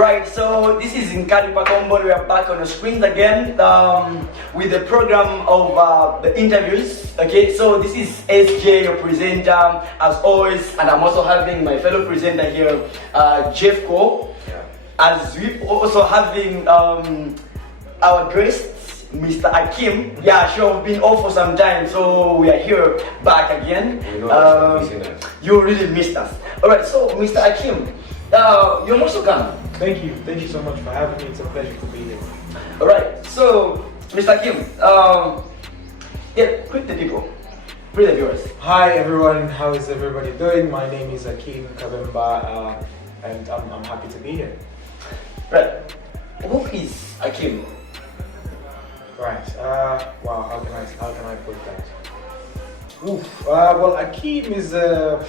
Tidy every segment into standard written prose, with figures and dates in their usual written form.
Alright, so this is NPK Interview. We are back on the screens again with the program of the interviews. Okay, so this is SJ, your presenter, as always, and I'm also having my fellow presenter here, Jeff Cole. Yeah. As we also having our guest, Mr. Akim. Yeah, sure, we've been off for some time, so we are here back again. You really missed us. Alright, so Mr. Akim, you're most welcome. Thank you so much for having me. It's a pleasure to be here. Alright, so Mr. Akim, greet the people, greet the viewers. Hi everyone, how is everybody doing? My name is Akim Kabemba, and I'm happy to be here. Right, who is Akim? Right, wow, how can I put that? Oof, well, Akim is wow,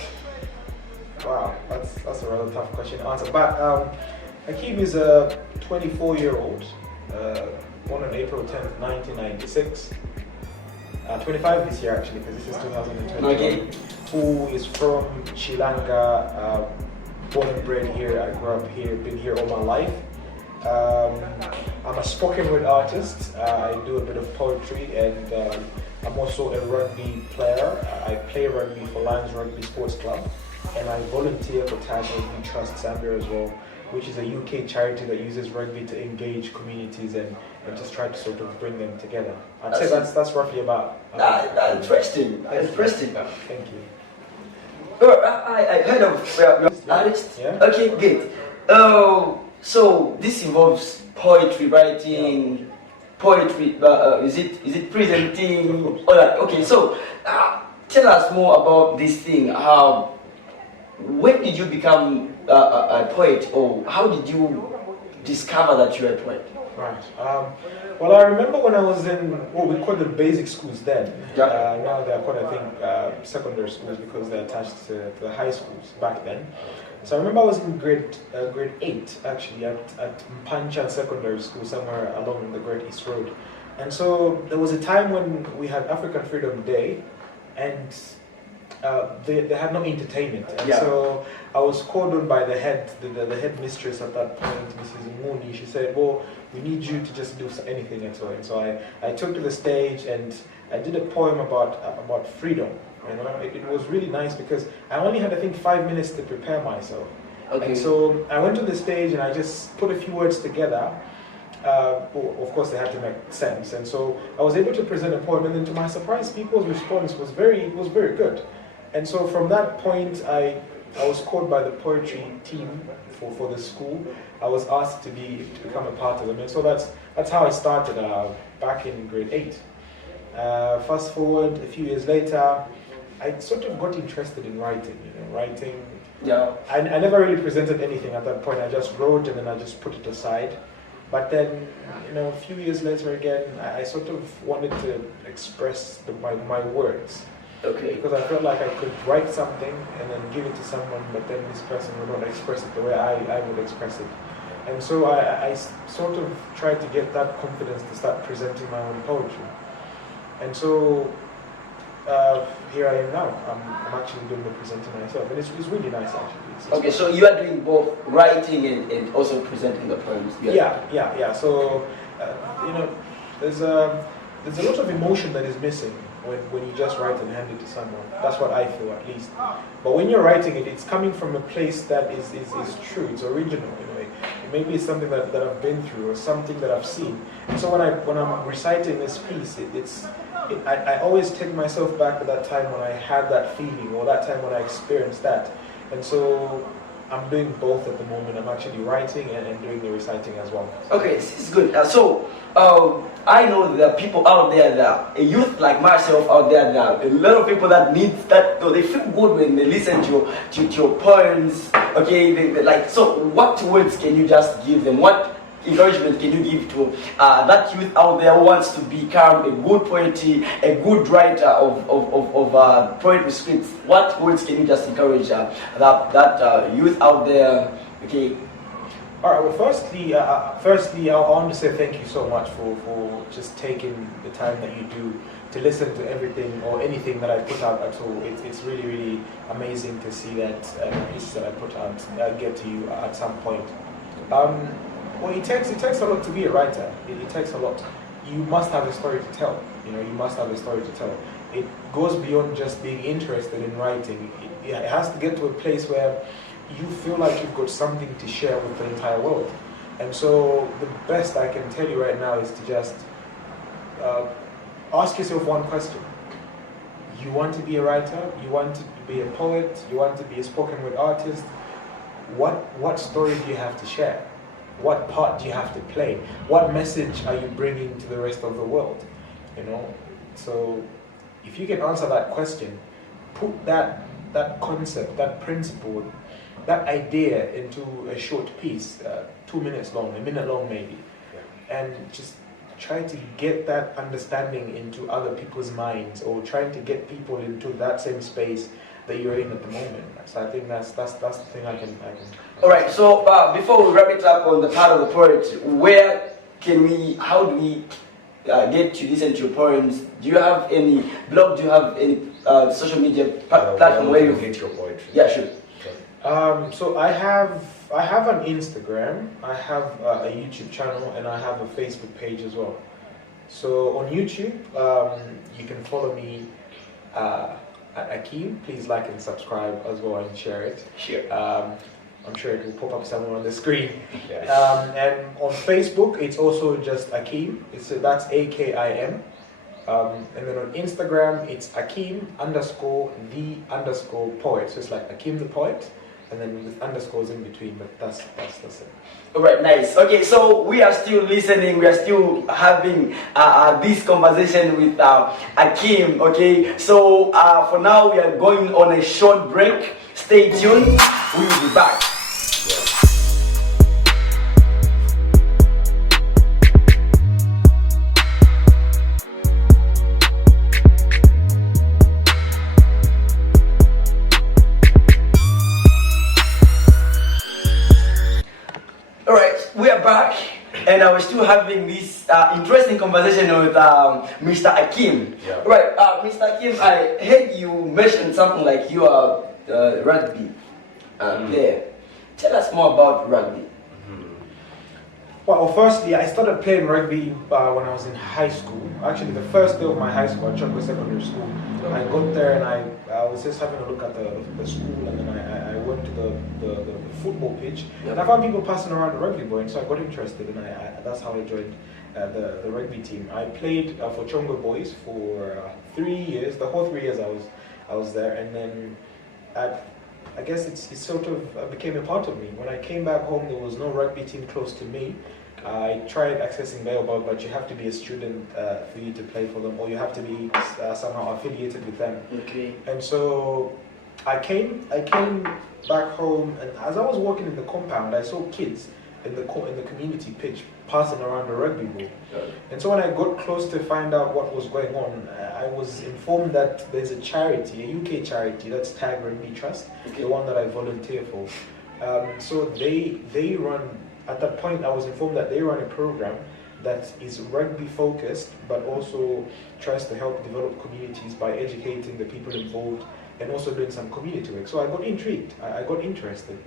that's a rather tough question to answer. But Akim is a 24-year-old, born on April 10th, 1996. 25 this year actually, because this is 2021. Okay. Who is from Sri Lanka, born and bred here. I grew up here, been here all my life. I'm a spoken word artist. I do a bit of poetry, and I'm also a rugby player. I play rugby for Lions Rugby Sports Club, and I volunteer for Taj Rugby Trust Zambia as well, which is a UK charity that uses rugby to engage communities and just try to sort of bring them together. I'd say that's roughly about. Interesting. Interesting. Thank you. I heard of your artist. Yeah. Okay, good. So this involves poetry writing, poetry. Is it presenting? All that. Okay. So tell us more about this thing. When did you become a poet, or how did you discover that you're a poet? Right. Well, I remember when I was in what we called the basic schools then. Yeah. Now they're called, I think, secondary schools because they're attached to the high schools back then. So I remember I was in grade 8 actually at Mpancha Secondary School somewhere along the Great East Road. And so there was a time when we had African Freedom Day, and they had no entertainment, and so I was called on by the headmistress at that point, Mrs. Mooney. She said, "Well, we need you to just do anything at all." And so I took to the stage and I did a poem about freedom. You know, it was really nice because I only had, I think, 5 minutes to prepare myself. Okay. And so I went to the stage and I just put a few words together. Of course, they had to make sense, and so I was able to present a poem. And then, to my surprise, people's response was very good. And so from that point, I was called by the poetry team for the school. I was asked to become a part of them, and so that's how I started back in grade 8. Fast forward a few years later, I sort of got interested in writing. Writing. Yeah. I never really presented anything at that point. I just wrote and then I just put it aside. But then, a few years later again, I sort of wanted to express my words. Okay. Because I felt like I could write something and then give it to someone, but then this person would not express it the way I would express it. And so I sort of tried to get that confidence to start presenting my own poetry. And so here I am now. I'm actually doing the presenting myself, and it's really nice actually. Okay, so you are doing both writing and also presenting the poems. Yeah. So there's a lot of emotion that is missing when you just write and hand it to someone. That's what I feel, at least. But when you're writing it, it's coming from a place that is true. It's original. Maybe it's something that I've been through or something that I've seen. And so when I'm reciting this piece, I always take myself back to that time when I had that feeling, or that time when I experienced that. And so I'm doing both at the moment. I'm actually writing and doing the reciting as well. Okay, this is good. I know there are people out there, a youth like myself out there, a lot of people that need that. They feel good when they listen to your poems. Okay, so what words can you just give them? What encouragement can you give to that youth out there who wants to become a good poet, a good writer of poetry scripts? What words can you just encourage that youth out there? Okay. All right. Well, firstly, I want to say thank you so much for just taking the time that you do to listen to everything or anything that I put out at all. It's really, really amazing to see that pieces that I put out get to you at some point. Well, it takes a lot to be a writer. It takes a lot. You must have a story to tell. You must have a story to tell. It goes beyond just being interested in writing. It has to get to a place where you feel like you've got something to share with the entire world. And so the best I can tell you right now is to just ask yourself one question. You want to be a writer? You want to be a poet? You want to be a spoken word artist? What story do you have to share? What part do you have to play? What message are you bringing to the rest of the world? So if you can answer that question, put that concept, that principle, that idea into a short piece, 2 minutes long, a minute long maybe, and just try to get that understanding into other people's minds, or trying to get people into that same space that you're in at the moment. So I think that's the thing I can. All right. So before we wrap it up on the part of the poet, how do we get to listen to your poems? Do you have any blog? Do you have any social media platform where you get your poetry? Yeah, sure. So I have an Instagram, I have a YouTube channel, and I have a Facebook page as well. So on YouTube, you can follow me at Akim. Please like and subscribe as well and share it. Sure. I'm sure it will pop up somewhere on the screen. Yes. And on Facebook, it's also just Akim. That's AKIM. And then on Instagram, it's Akim_the_poet. So it's like Akim the poet, and then with underscores in between. But that's it. All right, nice. Okay, so we are still listening. We are still having this conversation with Akim. Okay, so for now we are going on a short break. Stay tuned. We will be back. All right, we are back, and we're still having this interesting conversation with Mr. Akim. Yeah. Right, Mr. Akim, I heard you mention something like you are a rugby player. Tell us more about rugby. Well, firstly, I started playing rugby when I was in high school. Actually, the first day of my high school, at Chongwe Secondary School. I got there and I was just having a look at the school, and then I went to the football pitch, and I found people passing around the rugby ball, and so I got interested, and that's how I joined the rugby team. I played for Chongwe Boys for 3 years. The whole 3 years I was there, and then I guess it sort of became a part of me. When I came back home, there was no rugby team close to me. I tried accessing Baobab, but you have to be a student for you to play for them, or you have to be somehow affiliated with them. Okay. And so I came back home, and as I was walking in the compound, I saw kids in the community pitch passing around the rugby ball. And so when I got close to find out what was going on, I was informed that there's a charity, a UK charity, that's Tag Rugby Trust, the one that I volunteer for. So they run, at that point I was informed that they run a program that is rugby focused, but also tries to help develop communities by educating the people involved and also doing some community work. So I got intrigued, I got interested.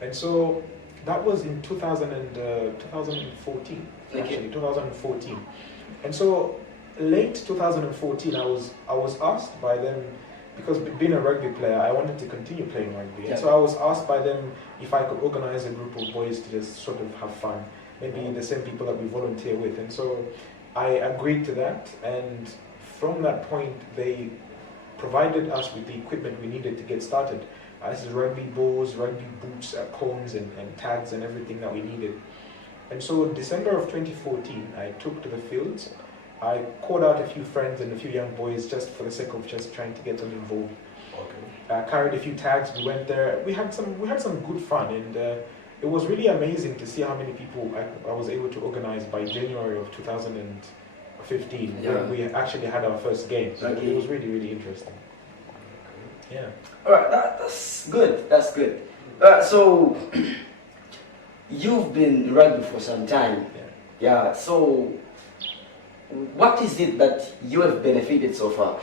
And so that was in 2014, actually, 2014. And so late 2014, I was asked by them, because being a rugby player, I wanted to continue playing rugby. And so I was asked by them if I could organize a group of boys to just sort of have fun, maybe the same people that we volunteer with. And so I agreed to that, and from that point, they provided us with the equipment we needed to get started. This is rugby balls, rugby boots, cones, and tags, and everything that we needed. And so in December of 2014, I took to the fields. I called out a few friends and a few young boys just for the sake of just trying to get them involved. Okay. I carried a few tags. We went there. We had some good fun, and it was really amazing to see how many people I was able to organize by January of 2015 when we actually had our first game. So it was really, really interesting. Yeah. All right, that's good. That's good. So you've been in rugby for some time. Yeah. So what is it that you have benefited so far?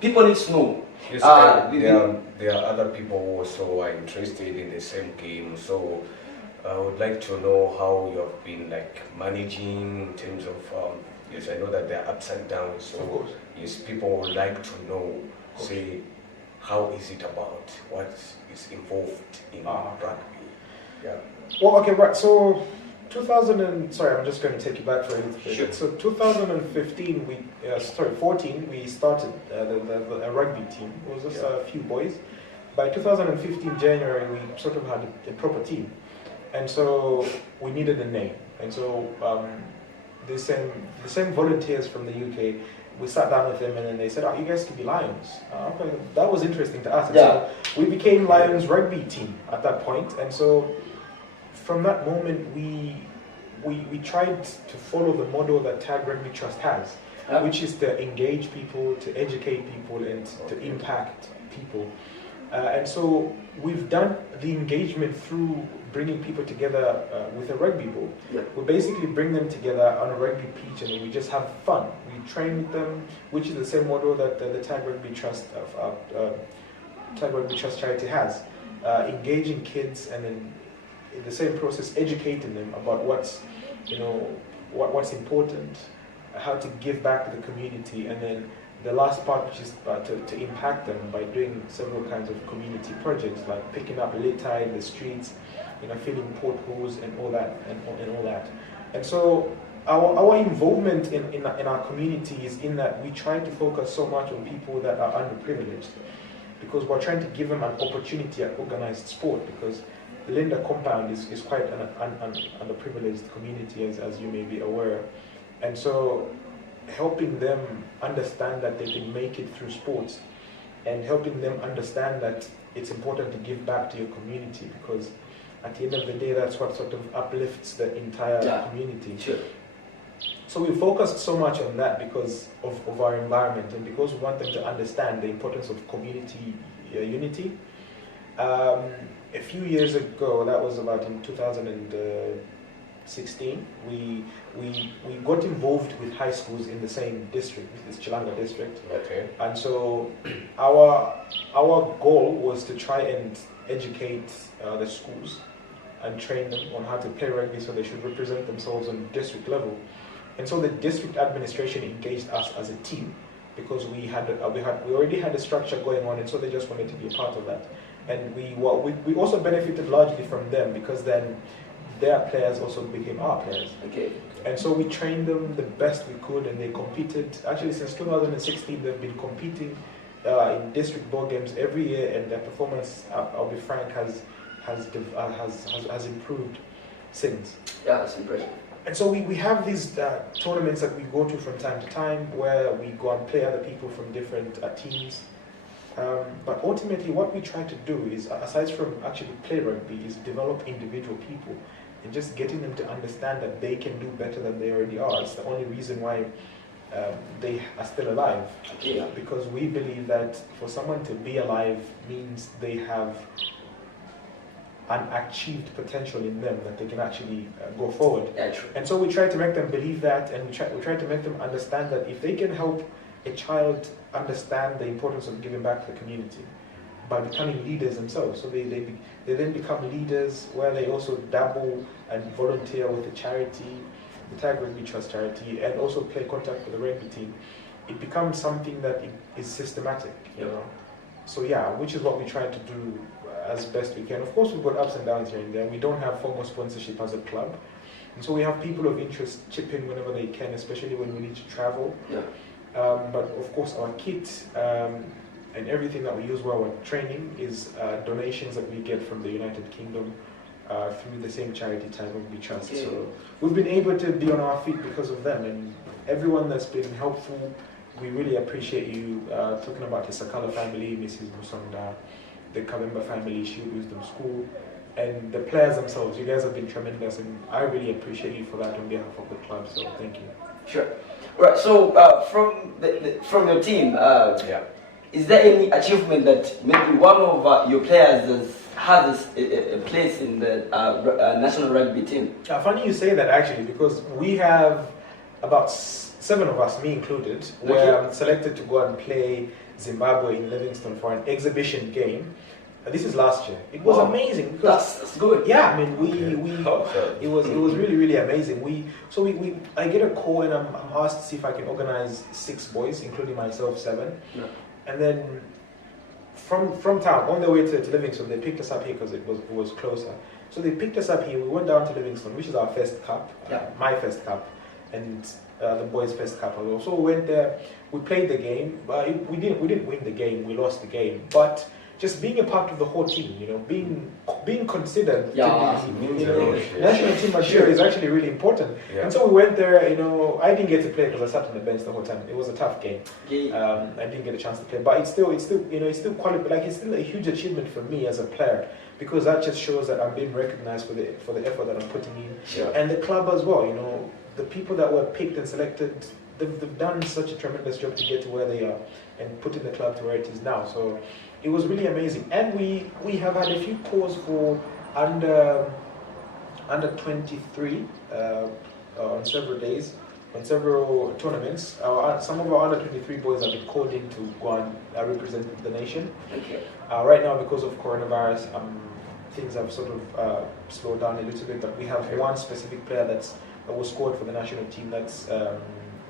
People need to know. Yes, there are other people who also are interested in the same game. So I would like to know how you have been like managing in terms of yes, I know that there are ups and downs, Of so course. yes, people would like to know, say, how is it about? What is involved in rugby? Yeah. Well, okay, right. So, 2000 and sorry, I'm just going to take you back for a little bit. Sure. So, 2015, 14, we started the rugby team. It was just a few boys. By 2015 January, we sort of had a proper team, and so we needed a name. And so the same volunteers from the UK, we sat down with them, and then they said, "Oh, you guys can be Lions." Okay, that was interesting to us. And so we became Lions rugby team at that point, and so from that moment, we tried to follow the model that Tag Rugby Trust has, which is to engage people, to educate people, and to impact people. And so we've done the engagement through bringing people together with a rugby ball. We basically bring them together on a rugby pitch, and we just have fun. We train with them, which is the same model that the Tag Rugby Trust Tag Rugby Trust charity has, engaging kids, and then in the same process educating them about what's important, how to give back to the community, and then the last part, which is to impact them by doing several kinds of community projects, like picking up litter in the streets, filling potholes and all that, and all that. And so our involvement in our community is in that we try to focus so much on people that are underprivileged, because we're trying to give them an opportunity at organized sport, because the Linda compound is quite an underprivileged community, as you may be aware. And so helping them understand that they can make it through sports, and helping them understand that it's important to give back to your community, because at the end of the day, that's what sort of uplifts the entire community. Sure. So we focused so much on that because of our environment, and because we want them to understand the importance of community unity. A few years ago, that was about in 2016, we got involved with high schools in the same district, this Chilanga district. Okay. And so our goal was to try and educate the schools and train them on how to play rugby, so they should represent themselves on district level. And so the district administration engaged us as a team, because we already had a structure going on, and so they just wanted to be a part of that. And we also benefited largely from them, because then their players also became our players. Okay. And so we trained them the best we could, and they competed. Actually, since 2016, they've been competing in district ball games every year, and their performance, I'll be frank, has improved since. Yeah, that's impressive. And so we have these tournaments that we go to from time to time, where we go and play other people from different teams. But ultimately, what we try to do is, aside from actually play rugby, is develop individual people, and just getting them to understand that they can do better than they already are. It's the only reason why they are still alive. Yeah. Because we believe that for someone to be alive means they have an achieved potential in them, that they can actually go forward. Yeah, true. And so we try to make them believe that, and we try to make them understand that if they can help a child understand the importance of giving back to the community by becoming leaders themselves, so they then become leaders, where they also dabble and volunteer with the charity, the Tag Rugby Trust charity, and also play contact with the rugby team. It becomes something that is systematic, you know. So yeah, which is what we try to do as best we can. Of course, we've got ups and downs here and there. We don't have formal sponsorship as a club, and so we have people of interest chip in whenever they can, especially when we need to travel. Yeah. But of course, our kit and everything that we use while we're training is donations that we get from the United Kingdom through the same charity, Tag Rugby Trust. Okay. So we've been able to be on our feet because of them, and everyone that's been helpful. We really appreciate you. Talking about the Sakala family, Mrs. Musonda, the Kabemba family, Shield Wisdom School, and the players themselves. You guys have been tremendous, and I really appreciate you for that on behalf of the club. So thank you. Sure. Right. So from your team, is there any achievement that maybe one of your players has a place in the national rugby team? Funny you say that, actually, because we have about 7 of us, me included, were selected to go and play Zimbabwe in Livingstone for an exhibition game. This is last year. It was amazing because that's good. yeah, I mean it was really amazing. I get a call and I'm asked to see if I can organize 6 boys, including myself 7, and then from town on the way to Livingston, they picked us up here because it was closer. So they picked us up here. We went down to Livingston, which is our first cup, my first cup, and the boys' first cup as well. So we went there. We played the game. We didn't win the game. We lost the game, but just being a part of the whole team, being considered to be, national team material is actually really important. Yeah. And so we went there. I didn't get to play because I sat on the bench the whole time. It was a tough game. I didn't get a chance to play, but it's still quite like it's still a huge achievement for me as a player because that just shows that I'm being recognized for the effort that I'm putting in, and the club as well. The people that were picked and selected, they've done such a tremendous job to get to where they are and putting the club to where it is now. So it was really amazing, and we have had a few calls for under 23 on several days, on several tournaments. Some of our under 23 boys have been called in to go and represent the nation. Right now, because of coronavirus, things have sort of slowed down a little bit. But we have one specific player that was scored for the national team. That's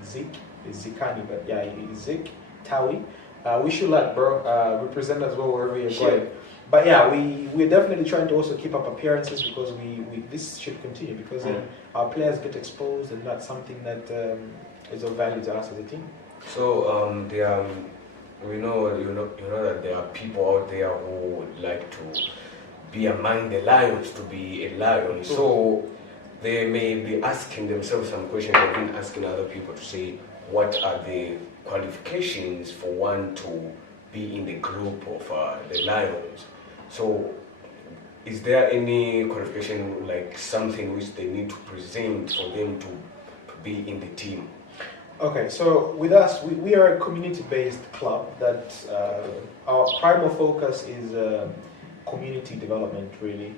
Zikani, but yeah, Zik Tawi. We should let bro represent as well wherever you're going. But yeah, we're definitely trying to also keep up appearances because this should continue because our players get exposed and that's something that is of value to us as a team. So we know that there are people out there who would like to be among the lions, to be a lion. So they may be asking themselves some questions. They've been asking other people to say, what are the qualifications for one to be in the group of the lions? So is there any qualification, like something which they need to present for them to be in the team? Okay, so with us, we are a community-based club that our primal focus is community development, really.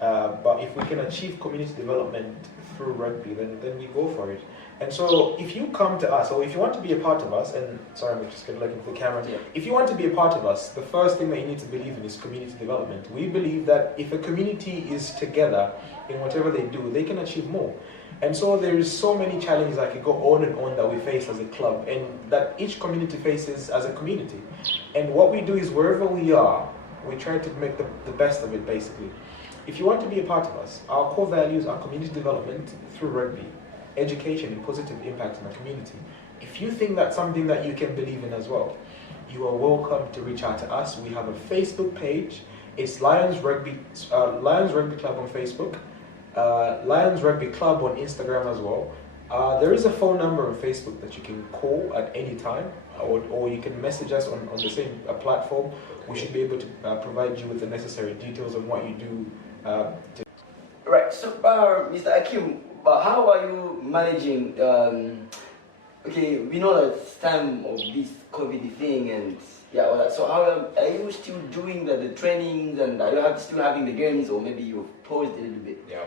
But if we can achieve community development through rugby, then we go for it. And so if you come to us, or if you want to be a part of us, and sorry, I'm just going to look into the camera. If you want to be a part of us, the first thing that you need to believe in is community development. We believe that if a community is together in whatever they do, they can achieve more. And so there is so many challenges that could go on and on that we face as a club, and that each community faces as a community. And what we do is wherever we are, we try to make the best of it, basically. If you want to be a part of us, our core values are community development through rugby, education and positive impact in the community. If you think that's something that you can believe in as well, you are welcome to reach out to us. We have a Facebook page. It's Lions Rugby Club on Facebook, Lions Rugby Club on Instagram as well. There is a phone number on Facebook that you can call at any time, or you can message us on the same platform. We should be able to provide you with the necessary details on what you do. Right, so Mr. Akim, how are you managing? Okay, we know that it's time of this COVID thing and all that. So how are you still doing the trainings, and are you still having the games, or maybe you've paused a little bit? Yeah.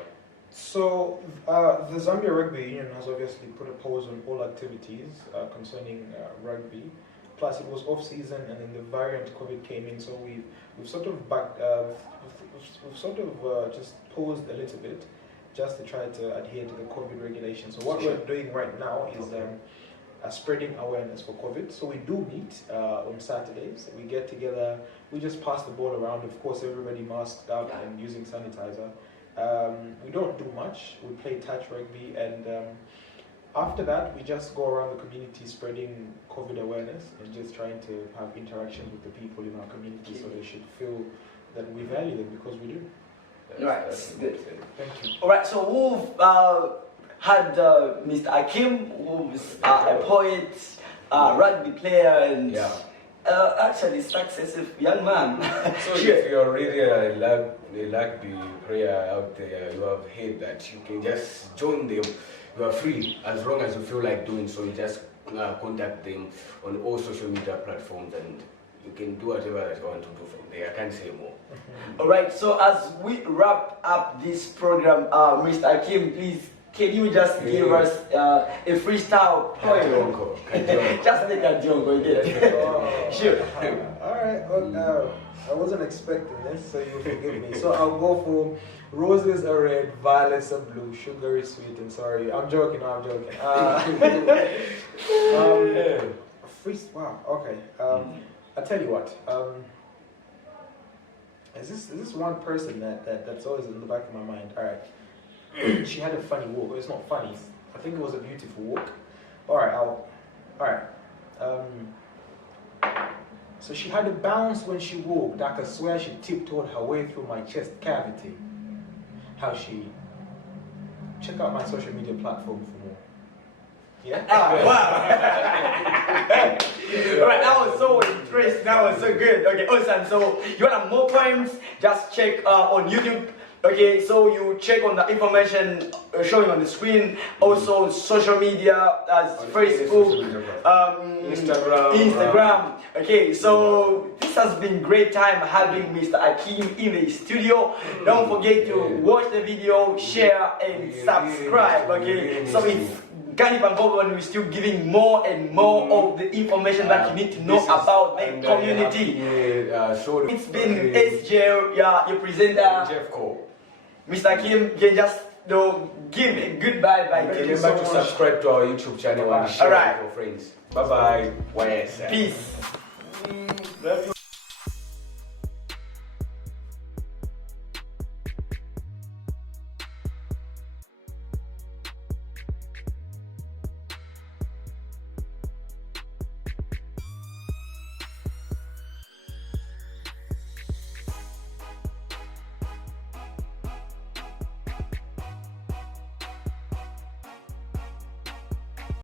So the Zambia Rugby Union has obviously put a pause on all activities concerning rugby. Plus, it was off season, and then the variant COVID came in, so we've sort of just paused a little bit, just to try to adhere to the COVID regulations. So what we're doing right now is spreading awareness for COVID. So we do meet on Saturdays. We get together. We just pass the ball around. Of course, everybody masked up and using sanitizer. We don't do much. We play touch rugby, and after that, we just go around the community spreading COVID awareness and just trying to have interactions with the people in our community, so they should feel that we value them, because we do. Right, good. Thank you. All right, so we've had Mr. Akim, who's a poet, rugby player, and actually successive young man. So if you're really a rugby player out there, you have heard that you can just join them. You are free as long as you feel like doing so. You just contact them on all social media platforms, and you can do whatever that you want to do from there. I can't say more. All right, so as we wrap up this program, Mr. Akim, please can you just give us a freestyle poem? Just like a jongo, yeah. Sure. Alright, well, I wasn't expecting this, so you forgive me. So I'll go for roses are red, violets are blue, sugar is sweet and sorry. I'm joking, I'm joking. Wow, okay. I'll tell you what. Is this one person that's always in the back of my mind? Alright. She had a funny walk. It's not funny. I think it was a beautiful walk. Alright. So she had a bounce when she walked. I could swear she tiptoed her way through my chest cavity. How she... Check out my social media platform for more. Yeah? Wow. Alright, that was so interesting. That was so good. Okay, awesome. So you want more poems? Just check on YouTube. Okay, so you check on the information showing on the screen. Also, social media as Facebook, Instagram. Okay, so this has been great time having Mr. Akim in the studio. Don't forget to watch the video, share, and subscribe. Okay, so it's Carnival when we're still giving more and more of the information that you need to know about the community. It's been SJ, your presenter. Jeff Cole. Mr. Kim, can just give a goodbye. Remember to subscribe to our YouTube channel and share it with your friends. Bye bye. Peace. Love you.